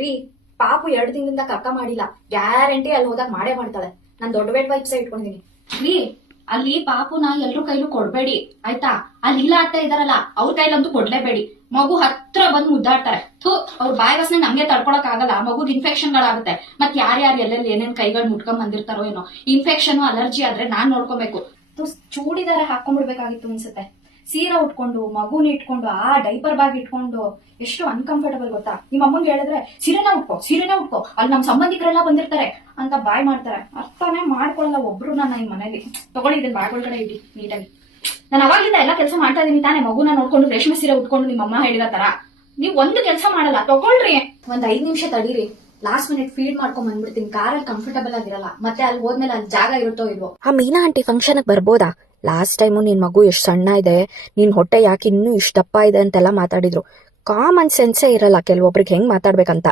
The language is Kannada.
ರೀ ಪಾಪು 2 ತಿಂಗಳಿಂದ ಕಕ್ಕ ಮಾಡಿಲ್ಲ, ಗ್ಯಾರಂಟಿ ಅಲ್ಲಿ ಹೋದಾಗ ಮಾಡೇ ಮಾಡ್ತಾಳೆ. ನಾನ್ ದೊಡ್ಡ ವೇಟ್ ವೈಪ್ಸ್ ಇಟ್ಕೊಂಡಿದೀನಿ. ರೀ ಅಲ್ಲಿ ಪಾಪುನ ಎಲ್ರು ಕೈಲೂ ಕೊಡ್ಬೇಡಿ ಆಯ್ತಾ. ಅಲ್ಲಿ ಇಲ್ಲ ಅತ್ತೆ ಇದಾರಲ್ಲ ಅವ್ರ ಕೈಲಂತೂ ಕೊಡ್ಲೇಬೇಡಿ. ಮಗು ಹತ್ರ ಬಂದು ಮುದ್ದಾಡ್ತಾರೆ. ಅವ್ರ ಬಾಯಿ ವಾಸನೆ ನಮ್ಗೆ ತಡ್ಕೊಳಕ್ ಆಗಲ್ಲ. ಮಗುಗ್ ಇನ್ಫೆಕ್ಷನ್ ಗಳಾಗುತ್ತೆ. ಮತ್ ಯಾರ್ಯಾರು ಎಲ್ಲೆಲ್ಲಿ ಏನೇನ್ ಕೈಗಳು ಮುಟ್ಕೊಂಡ್ ಬಂದಿರ್ತಾರೋ ಏನೋ. ಇನ್ಫೆಕ್ಷನ್ ಅಲರ್ಜಿ ಆದ್ರೆ ನಾನ್ ನೋಡ್ಕೋಬೇಕು. ಚೂಡಿದಾರ ಹಾಕೊಂಡ್ಬಿಡ್ಬೇಕಾಗಿತ್ತು ಅನ್ಸುತ್ತೆ. ಸೀರೆ ಉಟ್ಕೊಂಡು ಮಗುನ ಇಟ್ಕೊಂಡು ಆ ಡೈಪರ್ ಬ್ಯಾಗ್ ಇಟ್ಕೊಂಡು ಎಷ್ಟು ಅನ್ಕಂಫರ್ಟಬಲ್ ಗೊತ್ತಾ. ನಿಮ್ಮ ಅಮ್ಮಂಗೆ ಹೇಳಿದ್ರೆ ಸೀರೆನ ಉಟ್ಕೋ ಅಲ್ಲಿ ನಮ್ ಸಂಬಂಧಿಕರೆಲ್ಲ ಬಂದಿರ್ತಾರೆ ಅಂತ ಬಾಯ್ ಮಾಡ್ತಾರೆ. ಅರ್ಥನೇ ಮಾಡ್ಕೊಳಲ್ಲ ಒಬ್ರು ನನ್ನ ಈ ಮನೇಲಿ. ತಗೊಳ್ಳಿ ಇದನ್ನ ಬ್ಯಾಗ್ ಒಳಗಡೆ ಇಡಿ ನೀಟಾಗಿ. ನಾನು ಅವಾಗಿಂದ ಎಲ್ಲ ಕೆಲಸ ಮಾಡ್ತಾ ಇದೀನಿ ತಾನೇ. ಮಗುನ ನೋಡ್ಕೊಂಡು ರೇಷ್ಮೆ ಸೀರೆ ಉಟ್ಕೊಂಡು ನಿಮ್ಮ ಅಮ್ಮ ಹೇಳಿರೋ ತರ ನೀವ್ ಒಂದು ಕೆಲಸ ಮಾಡಲ್ಲ. ತಗೊಳ್ರಿ, ಒಂದ್ 5 ನಿಮಿಷ ತಡೀರಿ. ಲಾಸ್ಟ್ ಮಿನಿಟ್ ಫೀಡ್ ಮಾಡ್ಕೊಂಡ್ ಬಂದ್ಬಿಡ್ತೀನಿ. ಕಾರಲ್ಲಿ ಕಂಫರ್ಟಬಲ್ ಆಗಿರಲ್ಲ. ಮತ್ತೆ ಅಲ್ಲಿ ಹೋದ್ಮೇಲೆ ಅಲ್ಲಿ ಜಾಗ ಇರುತ್ತೋ ಇಲ್ವೋ. ಆ ಮೀನಾ ಆಂಟಿ ಫಂಕ್ಷನ್ ಬರ್ಬೋದಾ? ಲಾಸ್ಟ್ ಟೈಮು ನಿನ್ ಮಗು ಎಷ್ಟ್ ಸಣ್ಣ ಇದೆ, ನಿನ್ ಹೊಟ್ಟೆ ಯಾಕೆ ಇನ್ನೂ ಇಷ್ಟ ದಪ್ಪ ಇದೆ ಅಂತೆಲ್ಲ ಮಾತಾಡಿದ್ರು. ಕಾಮನ್ ಸೆನ್ಸೇ ಇರಲ್ಲ ಕೆಲವೊಬ್ರಿಗೆ ಹೆಂಗ್ ಮಾತಾಡ್ಬೇಕಂತ.